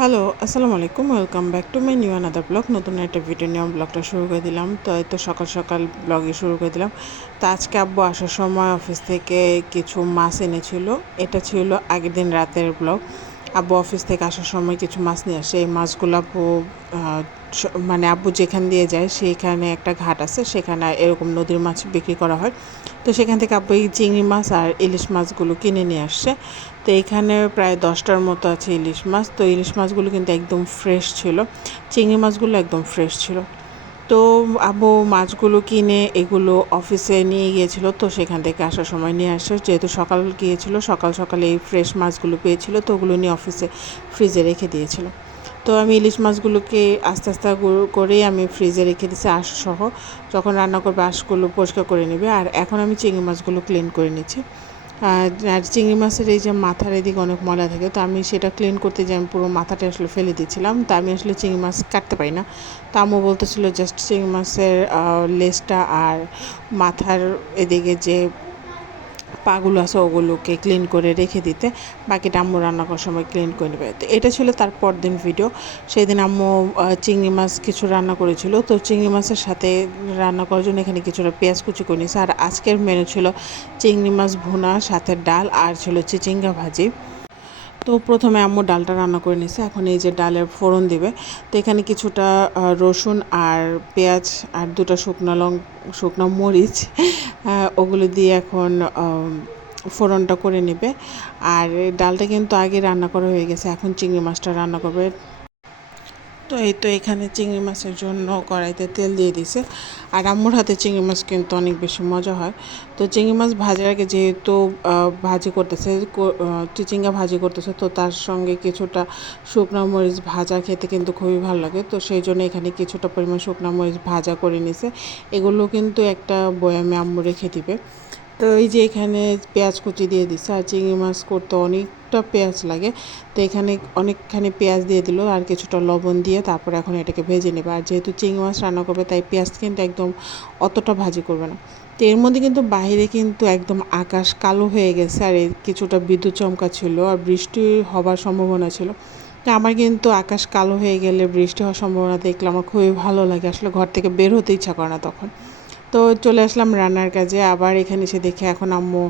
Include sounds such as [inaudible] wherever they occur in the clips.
Hello, আসসালামু আলাইকুম। Welcome back to my new another blog নতুন একটা ভিডিও নিয়ে ব্লগটা শুরু করে দিলাম। তো এই তো সকাল সকাল ব্লগে শুরু করে দিলাম। তো আজকে আব্বু আসার সময় অফিস থেকে কিছু মাছ এনেছিল। এটা ছিল আগের দিন রাতের ব্লগ আব্বু অফিস থেকে আসার সময় কিছু মাছ নিয়ে আসে। এই মাছগুলো আব্বু মানে আব্বু যেখান দিয়ে যায়, সেইখানে একটা ঘাট আছে। সেখানে এরকম নদীর মাছ বিক্রি করা হয়। তো সেখান থেকে আব্বু এই চিংড়ি মাছ আর ইলিশ মাছগুলো কিনে নিয়ে আসছে। তো এখানে প্রায় দশটার মতো আছে ইলিশ মাছ। তো ইলিশ মাছগুলো কিন্তু একদম ফ্রেশ ছিল। চিংড়ি মাছগুলো একদম ফ্রেশ ছিল। তো আবু মাছগুলো কিনে এগুলো অফিসে নিয়ে গিয়েছিল। তো সেখান থেকে আসার সময় নিয়ে আসে। যেহেতু সকাল গিয়েছিল, সকাল সকালে এই ফ্রেশ মাছগুলো পেয়েছিল। তো ওগুলো নিয়ে অফিসে ফ্রিজে রেখে দিয়েছিল। তো আমি ইলিশ মাছগুলোকে আস্তে আস্তে করেই আমি ফ্রিজে রেখে দিয়েছি আঁশ সহ যখন রান্না করবে, আঁশগুলো পরিষ্কার করে নেবে। আর এখন আমি চিংড়ি মাছগুলো ক্লিন করে নিচ্ছি। আর চিংড়ি মাছের এই যে মাথার এদিকে অনেক ময়লা থাকে, তো আমি সেটা ক্লিন করতে যে আমি পুরো মাথাটা আসলে ফেলে দিয়েছিলাম, তা আমি আসলে চিংড়ি মাছ কাটতে পারি না। তা আমু বলতেছিল জাস্ট চিংড়ি মাছের লেজটা আর মাথার এদিকে যে পাগুলো আছে, ওগুলোকে ক্লিন করে রেখে দিতে। বাকিটা আম্মু রান্না করার সময় ক্লিন করে নেবে। তো এটা ছিল তার দিন ভিডিও সেই দিন আম্মু চিংড়ি মাছ কিছু রান্না করেছিল। তো চিংড়ি মাছের সাথে রান্না করার জন্য এখানে কিছুটা পেঁয়াজ কুচি করে নিয়েছে। আর আজকের মেনু ছিল চিংড়ি মাছ ভুনা, সাথে ডাল, আর ছিল চিচিঙ্গা ভাজি। তো প্রথমে আম্মু ডালটা রান্না করে নিয়েছি এখন এই যে ডালের ফোড়ন দেবে। তো এখানে কিছুটা রসুন আর পেঁয়াজ আর দুটো শুকনো লং, শুকনো মরিচ ওগুলো দিয়ে এখন ফোড়নটা করে নেবে। আর ডালটা কিন্তু আগে রান্না করা হয়ে গেছে, এখন চিংড়ি মাছটা রান্না করবে। তো এই তো এখানে চিংড়ি মাছের জন্য কড়াইতে তেল দিয়ে দিছে। আর আম্মুর হাতে চিংড়ি মাছ কিন্তু অনেক বেশি মজা হয়। তো চিংড়ি মাছ ভাজার আগে যেহেতু ভাজি করতেছে চিচিঙ্গা ভাজি করতেছে, তো তার সঙ্গে কিছুটা শুকনো মরিচ ভাজা খেতে কিন্তু খুবই ভালো লাগে। তো সেই জন্য এখানে কিছুটা পরিমাণ শুকনো মরিচ ভাজা করে নিছে। এগুলো কিন্তু একটা বয়ামে আম্মু রেখে দিবে। তো এই যে এখানে পেঁয়াজ কুচি দিয়ে দিচ্ছে আর চিংড়ি মাছ করতে অনেকটা পেঁয়াজ লাগে। তো এখানে অনেকখানি পেঁয়াজ দিয়ে দিল আর কিছুটা লবণ দিয়ে তারপর এখন এটাকে ভেজে নেবে। আর যেহেতু চিংড়ি মাছ রান্না করবে, তাই পেঁয়াজ কিন্তু একদম অতটা ভাজি করবে না। তো এর মধ্যে কিন্তু বাইরে কিন্তু একদম আকাশ কালো হয়ে গেছে আর কিছুটা বিদ্যুৎ চমকা ছিল আর বৃষ্টি হবার সম্ভাবনা ছিল। আমার কিন্তু আকাশ কালো হয়ে গেলে বৃষ্টি হওয়ার সম্ভাবনা দেখলে আমার খুবই ভালো লাগে। আসলে ঘর থেকে বের হতে ইচ্ছা করে না তখন। তো চলে আসলাম রান্নার কাজে। আবার এখানে এসে দেখে এখন আম্মু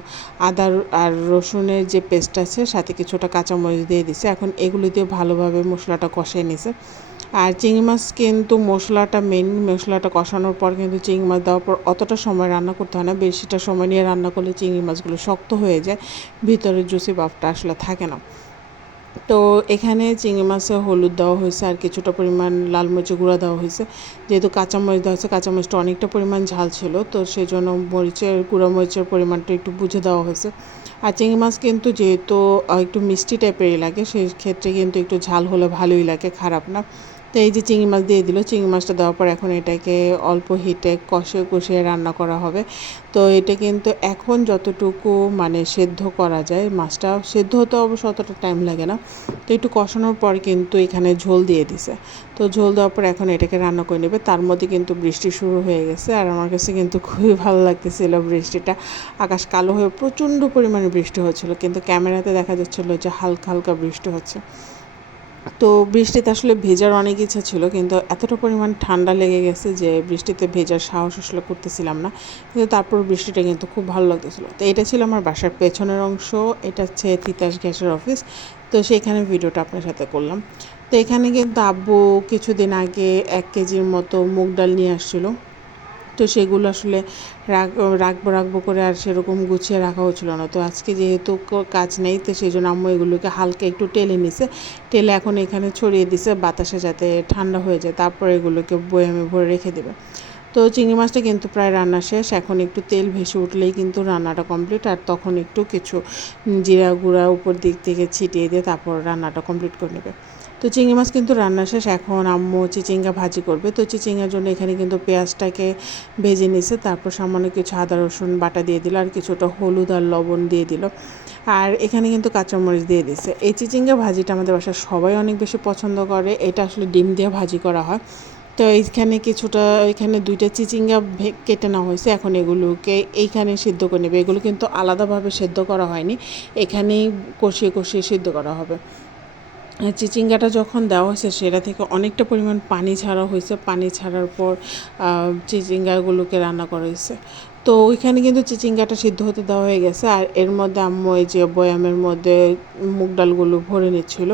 আদা আর রসুনের যে পেস্ট আছে, সাথে কিছুটা কাঁচামরিচ দিয়ে দিছে। এখন এগুলো দিয়ে ভালোভাবে মশলাটা কষিয়ে নিছে। আর চিংড়ি মাছ কিন্তু মশলাটা মেন মশলাটা কষানোর পর কিন্তু চিংড়ি মাছ দেওয়ার পর অতটা সময় রান্না করতে হয় না। বেশিটা সময় নিয়ে রান্না করলে চিংড়ি মাছগুলো শক্ত হয়ে যায় ভিতরে জুসি ভাবটা আসলে থাকে না। তো এখানে চিংড়ি মাছে হলুদ দেওয়া হয়েছে আর কিছুটা পরিমাণ লাল মরিচের গুঁড়া দেওয়া হয়েছে। যেহেতু কাঁচামরিচ দেওয়া হয়েছে, কাঁচামরিচটা অনেকটা পরিমাণ ঝাল ছিল, তো সেই জন্য মরিচের গুঁড়া মরিচের পরিমাণটা একটু বুঝে দেওয়া হয়েছে। আর চিংড়ি মাছ কিন্তু যেহেতু একটু মিষ্টি টাইপেরই লাগে, সেই ক্ষেত্রে কিন্তু একটু ঝাল হলে ভালোই লাগে, খারাপ না। তো এই যে চিংড়ি মাছ দিয়ে দিল, চিংড়ি মাছটা দেওয়ার পর এখন এটাকে অল্প হিটে কষে, কষিয়ে রান্না করা হবে। তো এটা কিন্তু এখন যতটুকু মানে সেদ্ধ করা যায়, মাছটা সেদ্ধ হতে অবশ্য অতটা টাইম লাগে না। তো একটু কষানোর পর কিন্তু এখানে ঝোল দিয়ে দিছে। তো ঝোল দেওয়ার পর এখন এটাকে রান্না করে নেবে। তার মধ্যে কিন্তু বৃষ্টি শুরু হয়ে গেছে আর আমার কাছে কিন্তু খুবই ভালো লাগতেছিল বৃষ্টিটা। আকাশ কালো হয়ে প্রচণ্ড পরিমাণে বৃষ্টি হচ্ছিল, কিন্তু ক্যামেরাতে দেখা যাচ্ছিল যে হালকা হালকা বৃষ্টি হচ্ছে। তো বৃষ্টিতে আসলে ভেজার অনেক ইচ্ছা ছিল, কিন্তু এতটা পরিমাণ ঠান্ডা লেগে গেছে যে বৃষ্টিতে ভেজার সাহস আসলে করতেছিলাম না। কিন্তু তারপর বৃষ্টিটা কিন্তু খুব ভালো লাগতেছিল। তো এটা ছিল আমার বাসার পেছনের অংশ, এটা হচ্ছে তিতাস গ্যাসের অফিস। তো সেইখানে ভিডিওটা আপনার সাথে করলাম। তো এখানে কিন্তু আব্বু কিছুদিন আগে এক কেজির মতো মুগ ডাল নিয়ে আসছিল। তো সেগুলো আসলে রাখ রাখব রাখব করে আর সেরকম গুছিয়ে রাখা হচ্ছিল না। তো আজকে যেহেতু কাজ নেই, তো সেই জন্য আম্মু এগুলোকে হালকা একটু টেলে নিছে। টেলে এখন এখানে ছড়িয়ে দিছে বাতাসে যাতে ঠান্ডা হয়ে যায়, তারপরে এগুলোকে বয়ামে ভরে রেখে দেবে। তো চিংড়ি মাছটা কিন্তু প্রায় রান্না শেষ। এখন একটু তেল ভেসে উঠলেই কিন্তু রান্নাটা কমপ্লিট আর তখন একটু কিছু জিরা গুঁড়া উপর দিক থেকে ছিটিয়ে দিয়ে তারপর রান্নাটা কমপ্লিট করে নেবে। তো চিংড়ি মাছ কিন্তু রান্না শেষ। এখন আম্মু চিচিঙ্গা ভাজি করবে। তো চিচিঙ্গার জন্য এখানে কিন্তু পেঁয়াজটাকে ভেজে নিছে, তারপর সামান্য কিছু আদা, রসুন বাটা দিয়ে দিল, আর কিছুটা হলুদ আর লবণ দিয়ে দিল। আর এখানে কিন্তু কাঁচামরিচ দিয়ে দিছে। এই চিচিঙ্গা ভাজিটা আমাদের বাসায় সবাই অনেক বেশি পছন্দ করে। এটা আসলে ডিম দিয়ে ভাজি করা হয়। তো এইখানে কিছুটা এখানে দুইটা চিচিঙ্গা কেটে নেওয়া হয়েছে। এখন এগুলোকে এইখানে সিদ্ধ করে নেবে। এগুলো কিন্তু আলাদাভাবে সেদ্ধ করা হয়নি। এখানেই কষিয়ে কষিয়ে সিদ্ধ করা হবে। চিচিঙ্গাটা যখন দেওয়া হয়েছে, সেটা থেকে অনেকটা পরিমাণ পানি ছাড়া হয়েছে। পানি ছাড়ার পর চিচিঙ্গাগুলোকে রান্না করা হয়েছে। তো ওইখানে কিন্তু চিচিঙ্গাটা সিদ্ধ হতে দেওয়া হয়ে গেছে। আর এর মধ্যে আম্মু এই যে বয়ামের মধ্যে মুগ ডালগুলো ভরে নিচ্ছিল।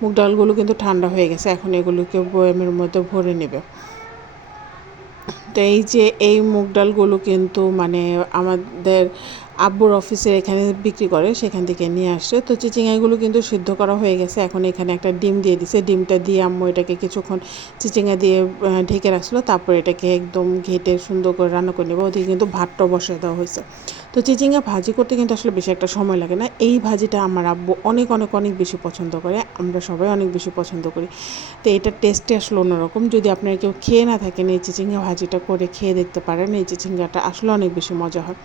মুগ ডালগুলো কিন্তু ঠান্ডা হয়ে গেছে। এখন এগুলোকে বয়ামের মধ্যে ভরে নেবে। তো এই যে, এই মুগ ডালগুলো কিন্তু মানে আমাদের আব্বুর অফিসের এখানে বিক্রি করে, সেখান থেকে নিয়ে আসছে। তো চিচিঙ্গাগুলো কিন্তু সিদ্ধ করা হয়ে গেছে। এখন এখানে একটা ডিম দিয়ে দিছে। ডিমটা দিয়ে আম্মু এটাকে কিছুক্ষণ চিচিঙ্গা দিয়ে ঢেকে রাখছিলো। তারপর এটাকে একদম ঘেটে সুন্দর করে রান্না করে নেব। ওদিকে কিন্তু ভাতটা বসিয়ে দেওয়া হয়েছে। তো চিচিঙ্গা ভাজি করতে কিন্তু আসলে বেশি একটা সময় লাগে না। এই ভাজিটা আমার আব্বু অনেক অনেক অনেক বেশি পছন্দ করে। আমরা সবাই অনেক বেশি পছন্দ করি। তো এটা টেস্টে আসলে অন্যরকম। যদি আপনারা কেউ খেয়ে না থাকেন এই চিচিঙ্গা ভাজিটা করে খেয়ে দেখতে পারেন, এই চিচিঙ্গাটা আসলে অনেক বেশি মজা হয়।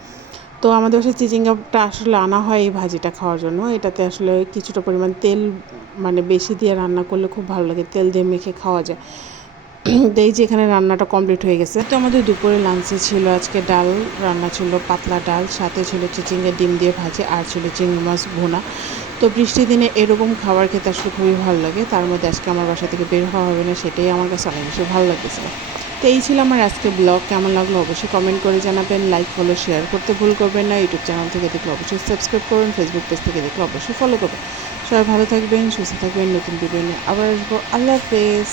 তো আমাদের বাসায় চিচিঙ্গাটা আসলে আনা হয় এই ভাজিটা খাওয়ার জন্য। এটাতে আসলে কিছুটা পরিমাণ তেল মানে বেশি দিয়ে রান্না করলে খুব ভালো লাগে, তেল দিয়ে মেখে খাওয়া যায়। [clears throat] এই যে এখানে রান্নাটা কমপ্লিট হয়ে গেছে। তো আমাদের দুপুরে লাঞ্চে ছিল আজকে ডাল, রান্না ছিল পাতলা ডাল, সাথে ছিল চিচিঙ্গা ডিম দিয়ে ভাজি আর ছিল চিংড়ি মাছ ভুনা। তো বৃষ্টির দিনে এরকম খাবার খেতে আসলে খুবই ভালো লাগে। তার মধ্যে আজকে আমার বাসা থেকে বের হওয়া হবে না, সেটাই আমার কাছে অনেক বেশি ভালো লাগতেছিল। তো এই ছিল আমার আজকে ব্লগ কেমন লাগল অবশ্যই কমেন্ট করে জানাবেন। লাইক ফলো শেয়ার করতে ভুল করবেন না। ইউটিউব চ্যানেল থেকে দেখলে অবশ্যই সাবস্ক্রাইব করবেন ফেসবুক পেজ থেকে দেখলে অবশ্যই ফলো করবেন। সবাই ভালো থাকবেন, সুস্থ থাকবেন। নতুন ভিডিও নিয়ে আবার আসব। আল্লাহ হাফেজ।